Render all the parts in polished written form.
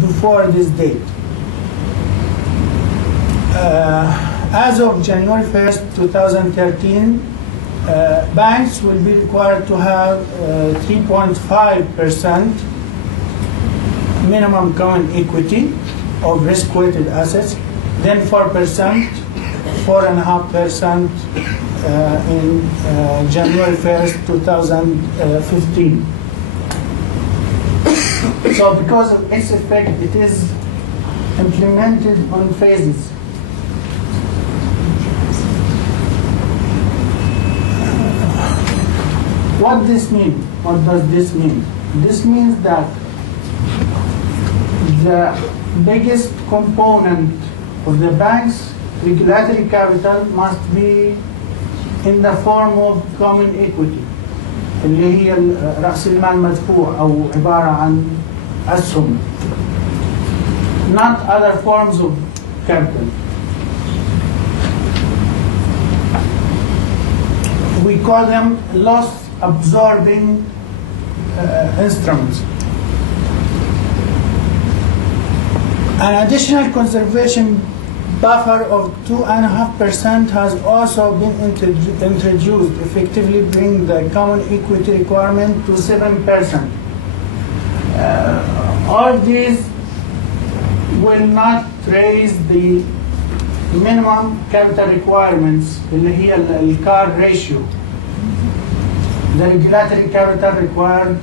before this date. As of January 1st, 2013, banks will be required to have 3.5% minimum common equity of risk-weighted assets, then 4%, 4.5% in January 1st, 2015. So because of its effect, it is implemented on phases. What this means? What does this mean? This means that the biggest component of the bank's regulatory capital must be in the form of common equity اللي هي رأس المال مدفوع أو عبارة عن أسهم, not other forms of capital. We call them loss absorbing instruments. An additional conservation buffer of 2.5% has also been introduced, effectively bringing the common equity requirement to 7%. All these will not raise the minimum capital requirements, اللي هي الCAR ratio, the regulatory capital required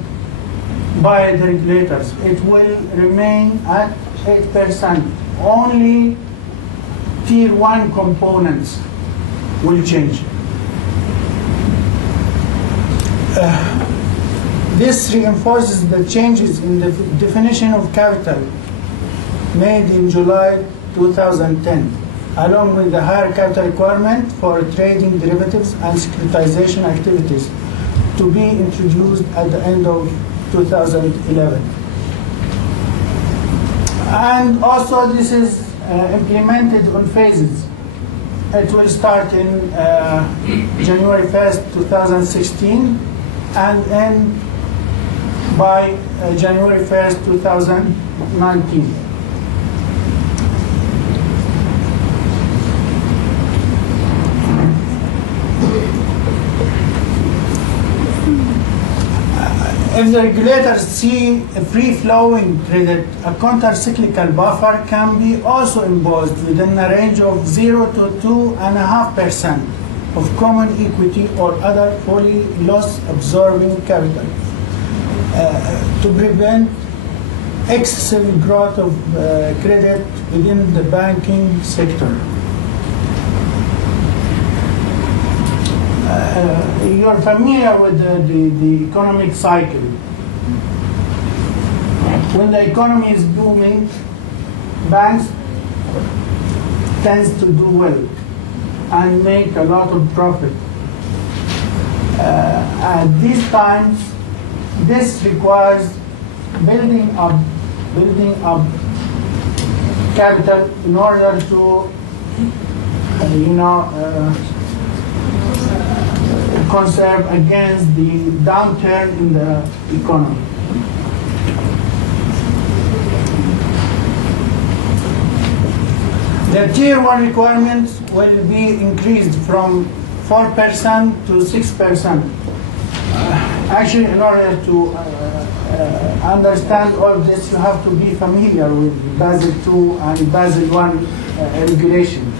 by the regulators. It will remain at 8%. Only Tier 1 components will change. This reinforces the changes in the definition of capital made in July 2010, along with the higher capital requirement for trading derivatives and securitization activities to be introduced at the end of 2011. And also this is implemented on phases. It will start in January 1st, 2016 and end by January 1st, 2019. If the regulators see a free-flowing credit, a counter-cyclical buffer can be also imposed within a range of 0 to 2.5% of common equity or other fully loss-absorbing capital to prevent excessive growth of credit within the banking sector. You're familiar with the economic cycle. When the economy is booming, banks tend to do well and make a lot of profit. At these times, this requires building up capital in order to, conserve against the downturn in the economy. The Tier 1 requirements will be increased from 4% to 6%. Actually, in order to understand all this, you have to be familiar with Basel II and Basel I regulation.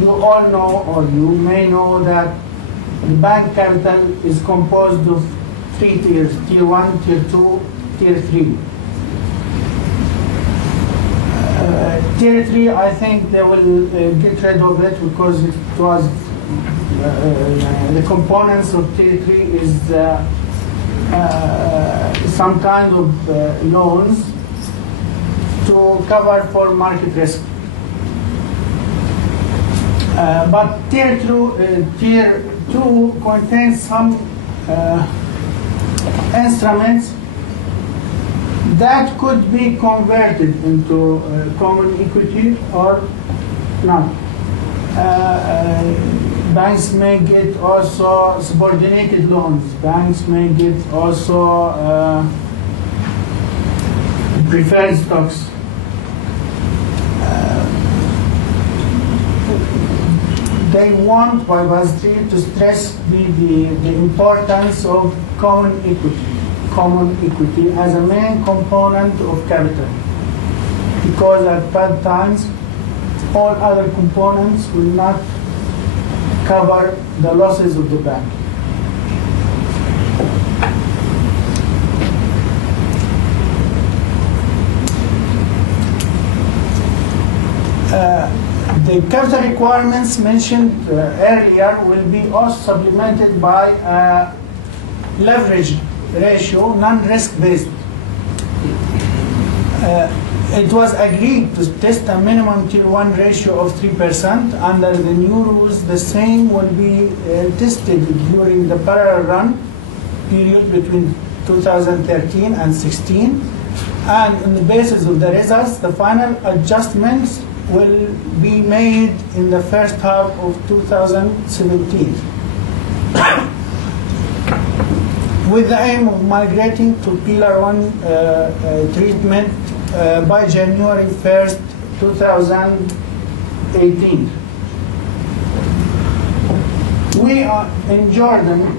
You all know, or you may know, that the bank capital is composed of 3 tiers: Tier 1, Tier 2, Tier 3. Tier 3, I think they will get rid of it because it was the components of Tier 3 is some kind of loans to cover for market risk. But Tier 2 contains some instruments that could be converted into common equity or not. Banks may get also subordinated loans. Banks may get also preferred stocks. They want by Basel III to stress the importance of common equity as a main component of capital, because at bad times all other components will not cover the losses of the bank. The capital requirements mentioned earlier will be also supplemented by a leverage ratio, non-risk based. It was agreed to test a minimum Tier 1 ratio of 3%. Under the new rules, the same will be tested during the parallel run period between 2013 and 16. And on the basis of the results, the final adjustments will be made in the first half of 2017. With the aim of migrating to Pillar 1 treatment by January 1st, 2018. We are in Jordan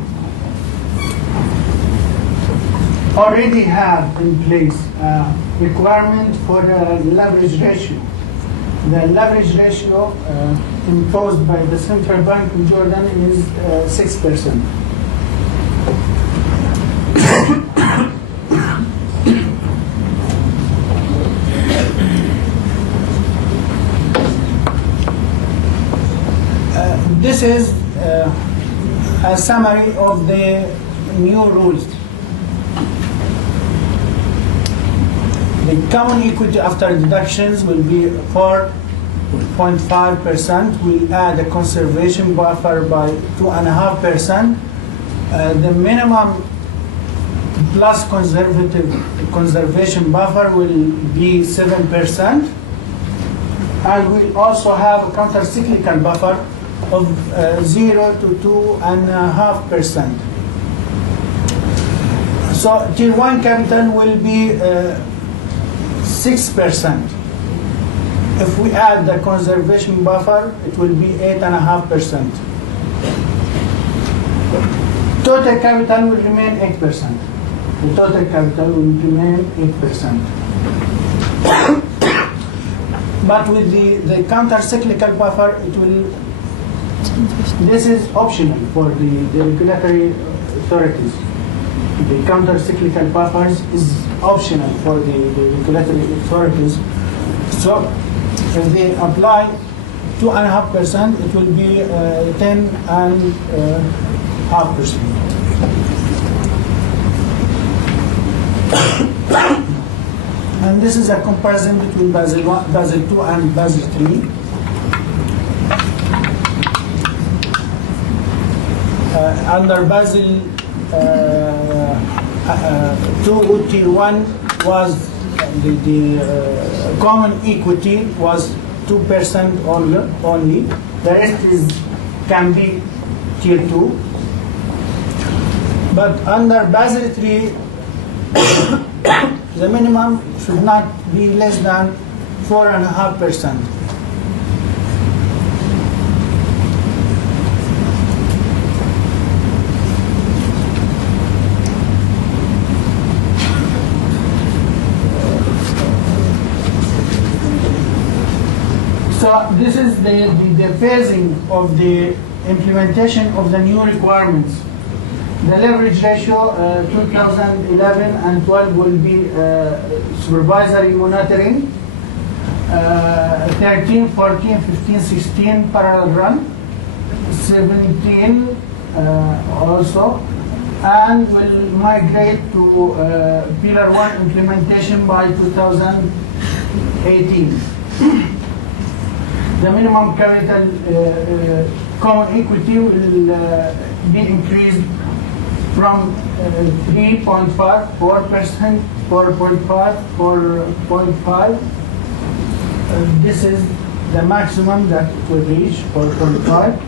already have in place a requirement for a leverage ratio. The leverage ratio imposed by the Central Bank in Jordan is 6%. This is a summary of the new rules. The common equity after deductions will be 4.5%. We'll add a conservation buffer by 2.5%. The minimum plus conservation buffer will be 7%. And we'll also have a counter-cyclical buffer of 0 to 2.5%. So Tier 1 capital will be 6%. If we add the conservation buffer, it will be 8.5%. Total capital will remain 8%. The total capital will remain 8%. But with the counter-cyclical buffer, it will. This is optional for the regulatory authorities. The counter-cyclical buffers is optional for the regulatory authorities. So if they apply 2.5%, it will be 10.5%. And this is a comparison between Basel II and Basel III. Under Basel II, Tier 1 was the common equity was 2% only. The rest can be Tier 2. But under Basel III, the minimum should not be less than 4.5%. So this is the phasing of the implementation of the new requirements. The leverage ratio 2011 and 12 will be supervisory monitoring. 13, 14, 15, 16 parallel run. 17 also. And will migrate to Pillar 1 implementation by 2018. The minimum capital common equity will be increased from 3.5, 4%, 4.5, 4.5. This is the maximum that it will reach, 4.5.